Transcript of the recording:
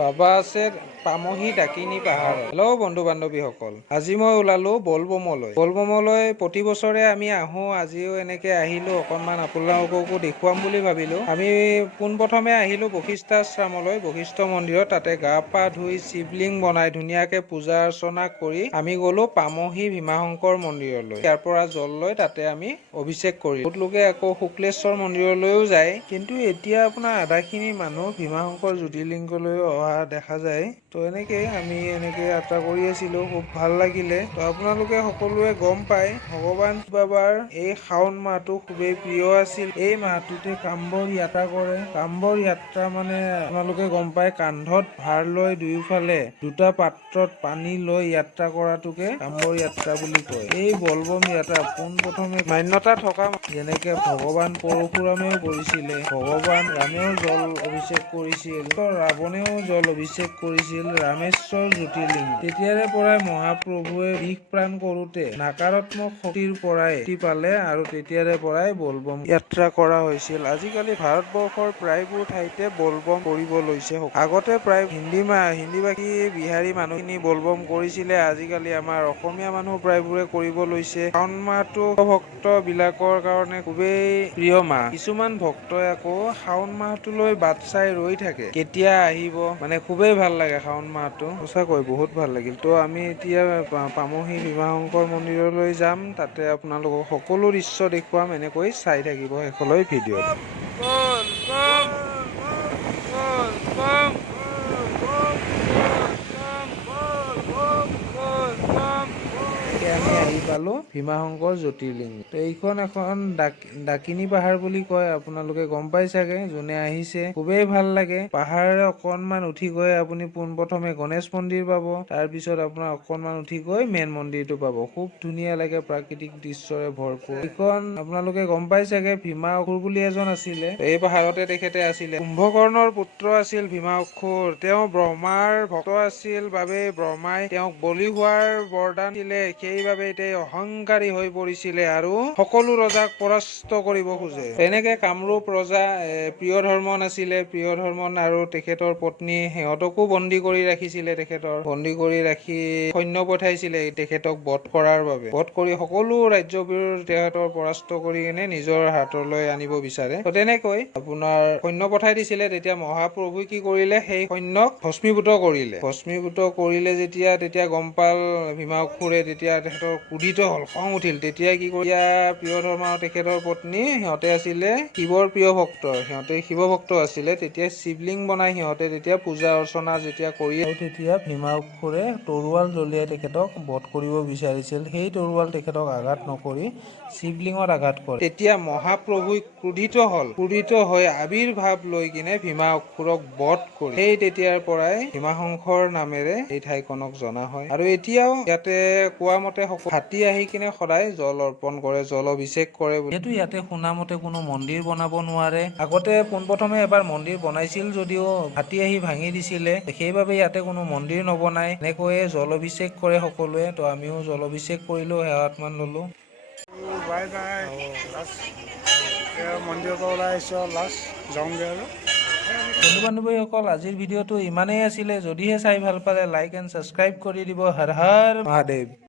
বাবা আছে পামহি ডাকিনী পাহাৰ। হেল্ল' বন্ধু বান্ধৱীসকল, আজি মই ওলালো বলবমলৈ প্ৰতি বছৰে আমি আহোঁ। আজিও এনেকে আহিলো, অকনমান আপোনালোককো দেখুৱাম বুলি ভাবিলো। আমি পোনপ্ৰথমে আহিলো বশিষ্ঠাশ্ৰমলৈ, বশিষ্ঠ মন্দিৰত। তাতে গা পা ধুই শিৱলিংগ বনাই ধুনীয়াকে পূজা অৰ্চনা কৰি আমি গলো পামহি ভীমাশংকৰ মন্দিৰলৈ। ইয়াৰ পৰা জল লৈ তাতে আমি অভিষেক কৰি বহুত লোকে আকৌ শুক্লেশ্বৰ মন্দিৰলৈও যায়, কিন্তু এতিয়া আপোনাৰ আধাখিনি মানুহ ভীমাশংকৰ জ্যোতিৰ্লিংগলৈ অহা দেখা যায়। তো এনেকে আমি যাত্ৰা কৰি আছিলো, খুব ভাল লাগিলে। তো আপোনালোকে সকলোৱে গম পায় ভগৱান বাবাৰ এই শাওণ মাহটো খুবেই প্ৰিয় আছিল। এই মাহটোতে কাম্বৰ যাত্ৰা কৰে। কাম্বৰ যাত্ৰা মানে আপোনালোকে গম পায়, কান্ধত ভাৰ লৈ দুয়োফালে দুটা পাত্ৰত পানী লৈ যাত্ৰা কৰাটোকে কাম্বৰ যাত্ৰা বুলি কয়। এই বলবম যাত্ৰা পোনপ্ৰথমে মান্যতা থকা, যেনেকে ভগৱান পৰশুৰামেও কৰিছিলে, ভগৱান ৰামেও জল অভিষেক কৰিছিল, ৰাৱণেও জল অভিষেক কৰিছিল ৰামেশ্বৰ জ্যোতিৰ্লিংগ। তেতিয়াৰে পৰাই মহাপ্ৰভুৱে বিষ প্ৰাণ কৰোতে নাকাৰাত্মক শক্তিৰ পৰাই মুক্তি পালে আৰু তেতিয়াৰে পৰাই বলবম যাত্ৰা কৰা হৈছিল। আজিকালি ভাৰতবৰ্ষৰ প্ৰায়বোৰ ঠাইতে বলবম কৰিব লৈছে। আগতে প্ৰায় হিন্দীভাষী বিহাৰী মানুহখিনি বলবম কৰিছিলে, আজিকালি আমাৰ অসমীয়া মানুহ প্ৰায়বোৰে কৰিব লৈছে। শাওণ মাহটো ভক্ত বিলাকৰ কাৰণে খুবেই প্ৰিয় মাহ। কিছুমান ভক্তই আকৌ শাওণ মাহটোলৈ বাট চাই ৰৈ থাকে, কেতিয়া আহিব। মানে খুবেই ভাল লাগে শাওণ মাহটো, সঁচাকৈ বহুত ভাল লাগিল। তো আমি এতিয়া পামহি ভীমাশংকৰ মন্দিৰলৈ যাম, তাতে আপোনালোকক সকলো দৃশ্য দেখুৱাম। এনেকৈ চাই থাকিব শেষলৈ ভিডিঅ'ত। আমি আহি পালো ভীমাশংকৰ জ্যোতিৰ্লিংগ। তো এইখন এখন ডাকিনী পাহাৰ বুলি কয়, আপোনালোকে গম পাই চাগে যোনে আহিছে। খুবেই ভাল লাগে। পাহাৰেৰে অকনমান উঠি গৈ আপুনি পোনপ্ৰথমে গণেশ মন্দিৰ পাব, তাৰ পিছত আপোনাৰ অকনমান উঠি গৈ মেইন মন্দিৰটো পাব। খুব ধুনীয়া লাগে, প্ৰাকৃতিক দৃশ্যৰে ভৰপূৰ। এইখন আপোনালোকে গম পাই চাগে ভীমা অসুৰ বুলি এজন আছিলে, এই পাহাৰতে তেখেতে আছিলে। কুম্ভকৰ্ণৰ পুত্ৰ আছিল ভীমা অসুৰ। তেওঁ ব্ৰহ্মাৰ ভক্ত আছিল বাবে ব্ৰহ্মাই তেওঁক বলি হোৱাৰ বৰদান দিলে। সেইবাবে তেওঁ অহংকাৰী হৈ পৰিছিলে আৰু সকলো ৰজাক পৰাস্ত কৰিব খোজে। এনেকে কামৰূপ ৰজা প্ৰিয় ধৰ্মন আছিলে, প্ৰিয় ধৰ্মন আৰু তেখেতৰ পত্নী, সিহঁতকো বন্দী কৰি ৰাখিছিলে। বন্দী কৰি ৰাখি সৈন্য পঠাইছিলে তেখেতক বধ কৰাৰ বাবে। বধ কৰি সকলো ৰাজ্যবোৰ তেখেতৰ পৰাস্ত কৰি কিনে নিজৰ হাতলৈ আনিব বিচাৰে। তো তেনেকৈ আপোনাৰ সৈন্য পঠাই দিছিলে। তেতিয়া মহাপ্ৰভুই কি কৰিলে, সেই সৈন্যক ভস্মীভূত কৰিলে তেতিয়া গম পাল ভীমা অসুৰে, তেতিয়া তেখেতৰ ক্ৰোধিত হ'ল, খং উঠিল। তেতিয়া কি কৰিলে, প্ৰিয় ধৰ্ম আৰু তেখেতৰ পত্নী সিহঁতে আছিলে শিৱৰ প্ৰিয় ভক্ত, সিহঁতে শিৱ ভক্ত আছিলে। তেতিয়া শিৱলিংগ বনাই সিহঁতে তেতিয়া পূজা অৰ্চনা যেতিয়া কৰি, তেতিয়া ভীমা অসুৰে তৰোৱাল দলিয়াই তেখেতক বধ কৰিব বিচাৰিছিল। সেই তৰোৱাল তেখেতক আঘাত নকৰি শিৱলিংগত আঘাত কৰে। তেতিয়া মহাপ্ৰভুই ক্ৰোধিত হৈ আবিৰ্ভাৱ লৈ কিনে ভীমা অসুৰক বধ কৰি, সেই তেতিয়াৰ পৰাই ভীমাশংকৰ নামেৰে এই ঠাইখনক জনা হয়। আৰু এতিয়াও ইয়াতে কোৱা মতে হাতী আহি কিনে সদায় জল অৰ্পণ কৰে, জল অভিষেক কৰে। যিহেতু ইয়াতে শুনা মতে কোনো মন্দিৰ বনাব নোৱাৰে, আগতে পোনপ্ৰথমে এবাৰ মন্দিৰ বনাইছিল যদিও হাতী আহি ভাঙি দিছিলে, সেইবাবে ইয়াতে কোনো মন্দিৰ নবনাই, এনেকৈয়ে জল অভিষেক কৰে সকলোৱে। তো আমিও জল অভিষেক কৰিলো, সেৱাত মান ললো। বাই বাই, মন্দিৰৰ পৰা ওলাই আহিছোঁ আৰু লাষ্ট যাওঁগৈ আৰু। বন্ধু বান্ধৱীসকল, আজিৰ ভিডিঅ'টো ইমানেই আছিলে। যদিহে চাই ভাল পালে লাইক এণ্ড ছাবস্ক্ৰাইব কৰি দিব। হৰ হৰ মহাদেৱ।